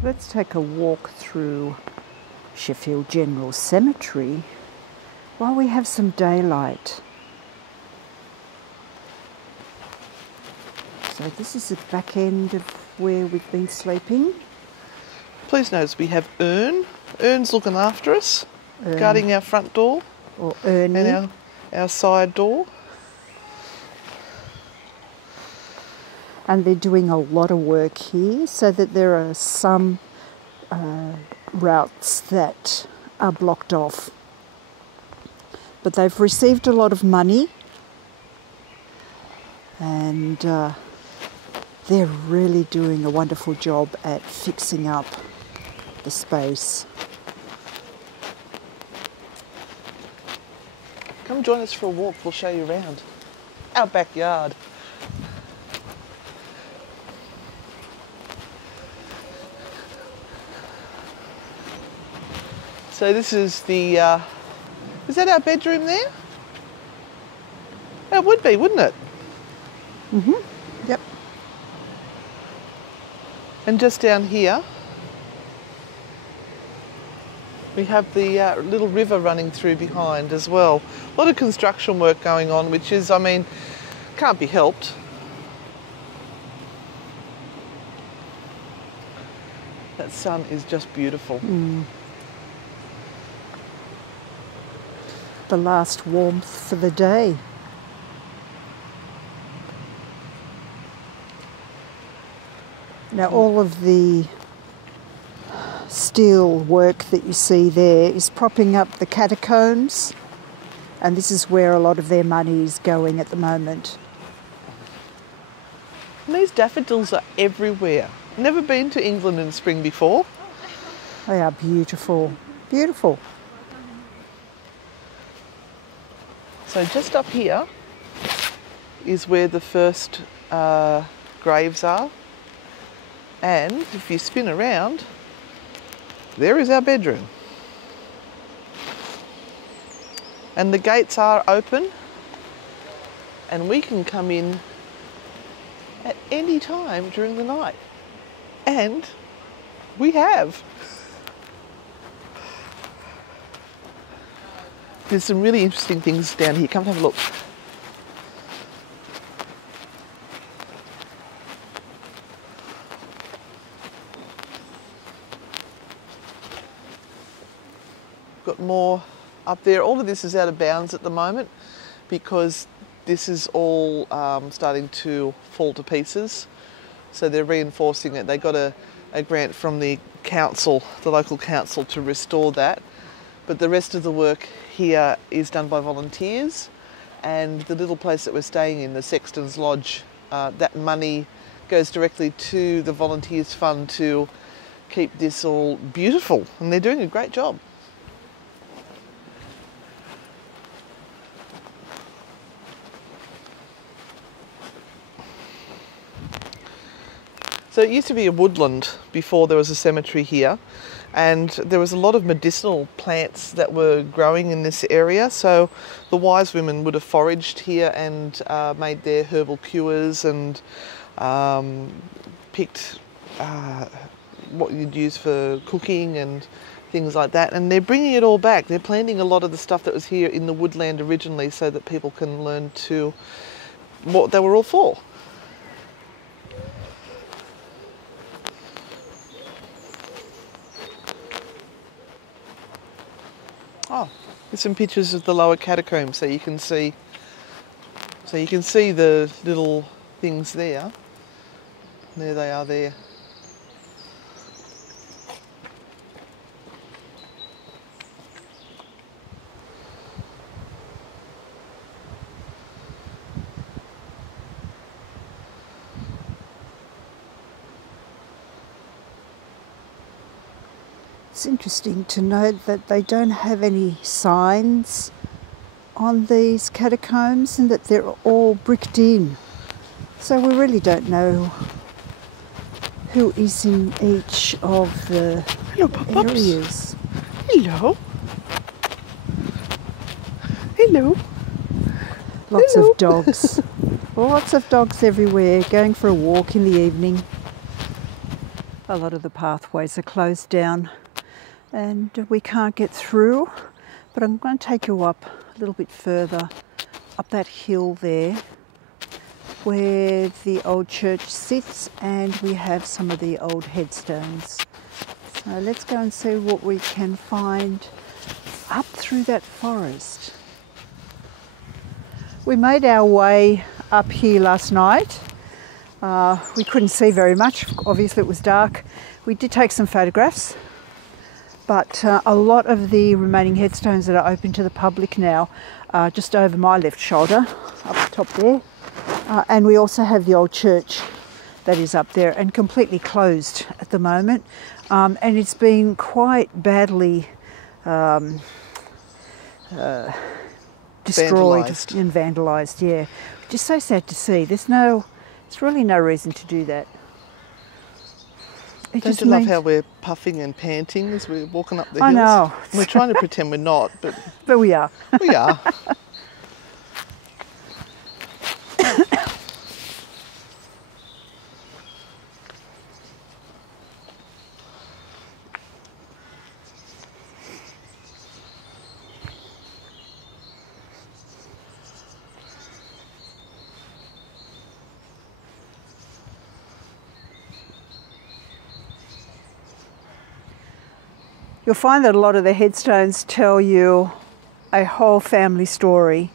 So let's take a walk through Sheffield General Cemetery while we have some daylight. So this is the back end of where we've been sleeping. Please notice we have Ern. Ern's looking after us, guarding our front door. Or Ernie. And our side door. And they're doing a lot of work here, so that there are some routes that are blocked off. But they've received a lot of money, and they're really doing a wonderful job at fixing up the space. Come join us for a walk, we'll show you around our backyard. So this is the, is that our bedroom there? It would be, wouldn't it? Mm-hmm. Yep. And just down here, we have the little river running through behind as well. A lot of construction work going on, which is, I mean, can't be helped. That sun is just beautiful. The last warmth for the day. Now all of the steel work that you see there is propping up the catacombs, and this is where a lot of their money is going at the moment. And these daffodils are everywhere. Never been to England in spring before. They are beautiful, beautiful. So just up here is where the first graves are. And if you spin around, there is our bedroom. And the gates are open, and we can come in at any time during the night. And we have. There's some really interesting things down here. Come have a look. Got more up there. All of this is out of bounds at the moment because this is all starting to fall to pieces. So they're reinforcing it. They got a grant from the council, the local council, to restore that. But the rest of the work here is done by volunteers, and the little place that we're staying in, the Sexton's Lodge, that money goes directly to the Volunteers Fund to keep this all beautiful, and they're doing a great job. So it used to be a woodland before there was a cemetery here, and there was a lot of medicinal plants that were growing in this area. So the wise women would have foraged here and made their herbal cures and picked what you'd use for cooking and things like that. And they're bringing it all back. They're planting a lot of the stuff that was here in the woodland originally so that people can learn to what they were all for. Oh, there's some pictures of the lower catacombs so you can see the little things there. There they are there. It's interesting to note that they don't have any signs on these catacombs and that they're all bricked in. So we really don't know who is in each of the areas. Hello. Hello. Lots of dogs. Lots of dogs everywhere, going for a walk in the evening. a lot of the pathways are closed down and we can't get through. But I'm going to take you up a little bit further, up that hill there, where the old church sits, and we have some of the old headstones. So let's go and see what we can find up through that forest. We made our way up here last night. We couldn't see very much, obviously it was dark. We did take some photographs, but a lot of the remaining headstones that are open to the public now are just over my left shoulder, up the top there. And we also have the old church that is up there and completely closed at the moment. And it's been quite badly destroyed and vandalised, yeah. Just so sad to see. There's really no reason to do that. Don't you love how we're puffing and panting as we're walking up the hills? I know. We're trying to pretend we're not, but we are. We are. You'll find that a lot of the headstones tell you a whole family story,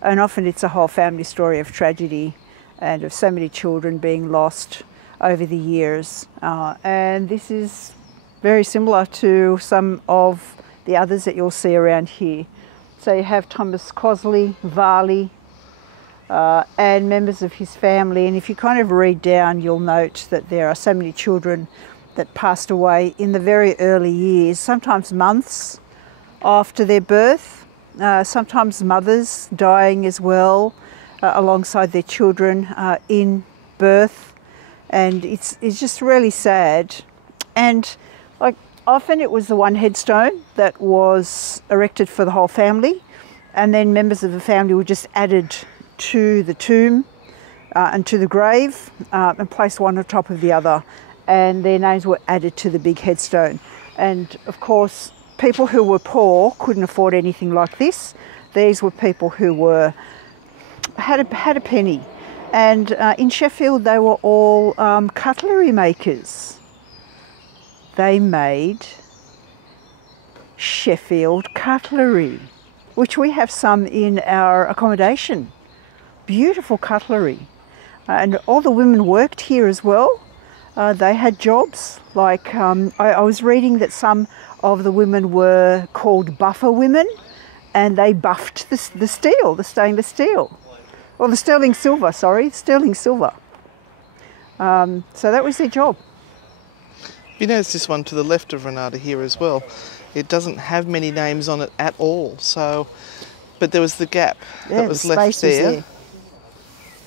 and often it's a whole family story of tragedy and of so many children being lost over the years. And this is very similar to some of the others that you'll see around here. So you have Thomas Cosley, Varley, and members of his family. And if you kind of read down, you'll note that there are so many children that passed away in the very early years, sometimes months after their birth, sometimes mothers dying as well alongside their children in birth, and it's just really sad. And like often it was the one headstone that was erected for the whole family, and then members of the family were just added to the tomb and to the grave and placed one on top of the other, and their names were added to the big headstone. And of course, people who were poor couldn't afford anything like this. These were people who had a penny. And in Sheffield, they were all cutlery makers. They made Sheffield cutlery, which we have some in our accommodation. Beautiful cutlery. And all the women worked here as well. They had jobs, like I was reading that some of the women were called buffer women, and they buffed the steel, the stainless steel. Or the sterling silver, sorry, sterling silver. So that was their job. You notice this one to the left of Renata here as well. It doesn't have many names on it at all, so, but there was the gap that was left there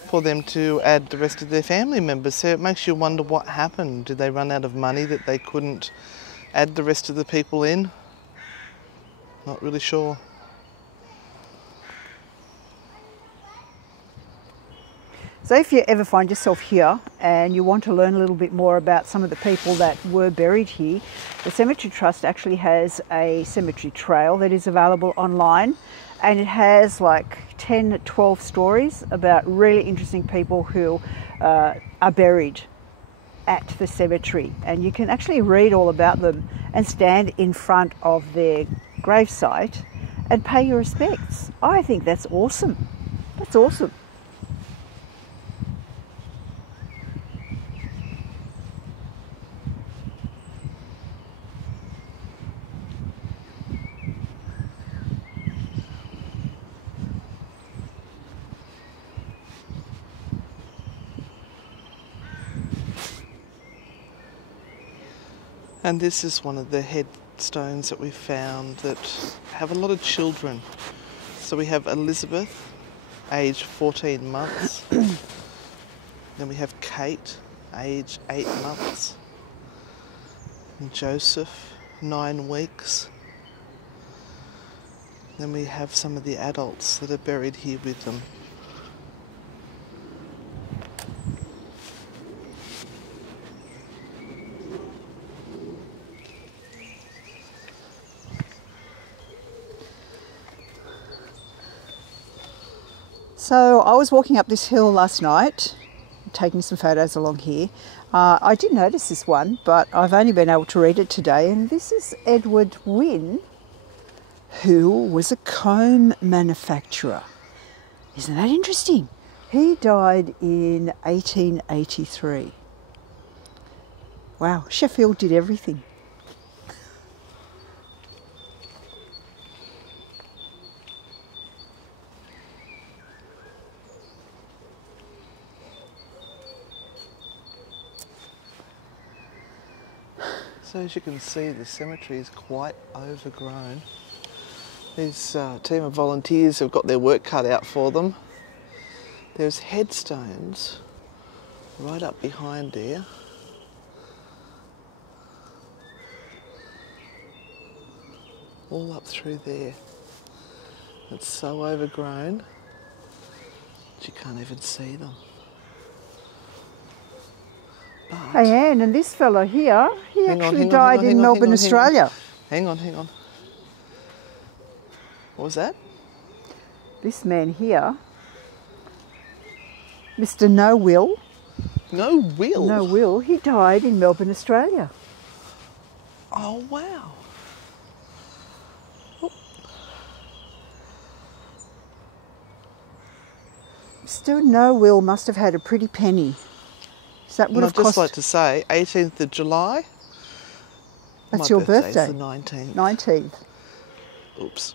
for them to add the rest of their family members. So it makes you wonder what happened. Did they run out of money that they couldn't add the rest of the people in? Not really sure. So if you ever find yourself here and you want to learn a little bit more about some of the people that were buried here, the Cemetery Trust actually has a cemetery trail that is available online, and it has like 10, 12 stories about really interesting people who are buried at the cemetery. And you can actually read all about them and stand in front of their gravesite and pay your respects. I think that's awesome. That's awesome. And this is one of the headstones that we found that have a lot of children. So we have Elizabeth, age 14 months. Then we have Kate, age 8 months. And Joseph, 9 weeks. Then we have some of the adults that are buried here with them. So I was walking up this hill last night, taking some photos along here. I did notice this one, but I've only been able to read it today. And this is Edward Wynne, who was a comb manufacturer. Isn't that interesting? He died in 1883. Wow, Sheffield did everything. So as you can see, the cemetery is quite overgrown. This team of volunteers have got their work cut out for them. There's headstones right up behind there. All up through there. It's so overgrown that you can't even see them. But Hey Anne, and this fella here, he actually died in Melbourne, Australia. Hang on. What was that? This man here, Mr. No Will. No Will? No Will, he died in Melbourne, Australia. Oh, wow. Mr. No Will must have had a pretty penny. So that would have I'd just cost... like to say, 18th of July. That's My your birthday. birthday's the 19th. 19th. Oops.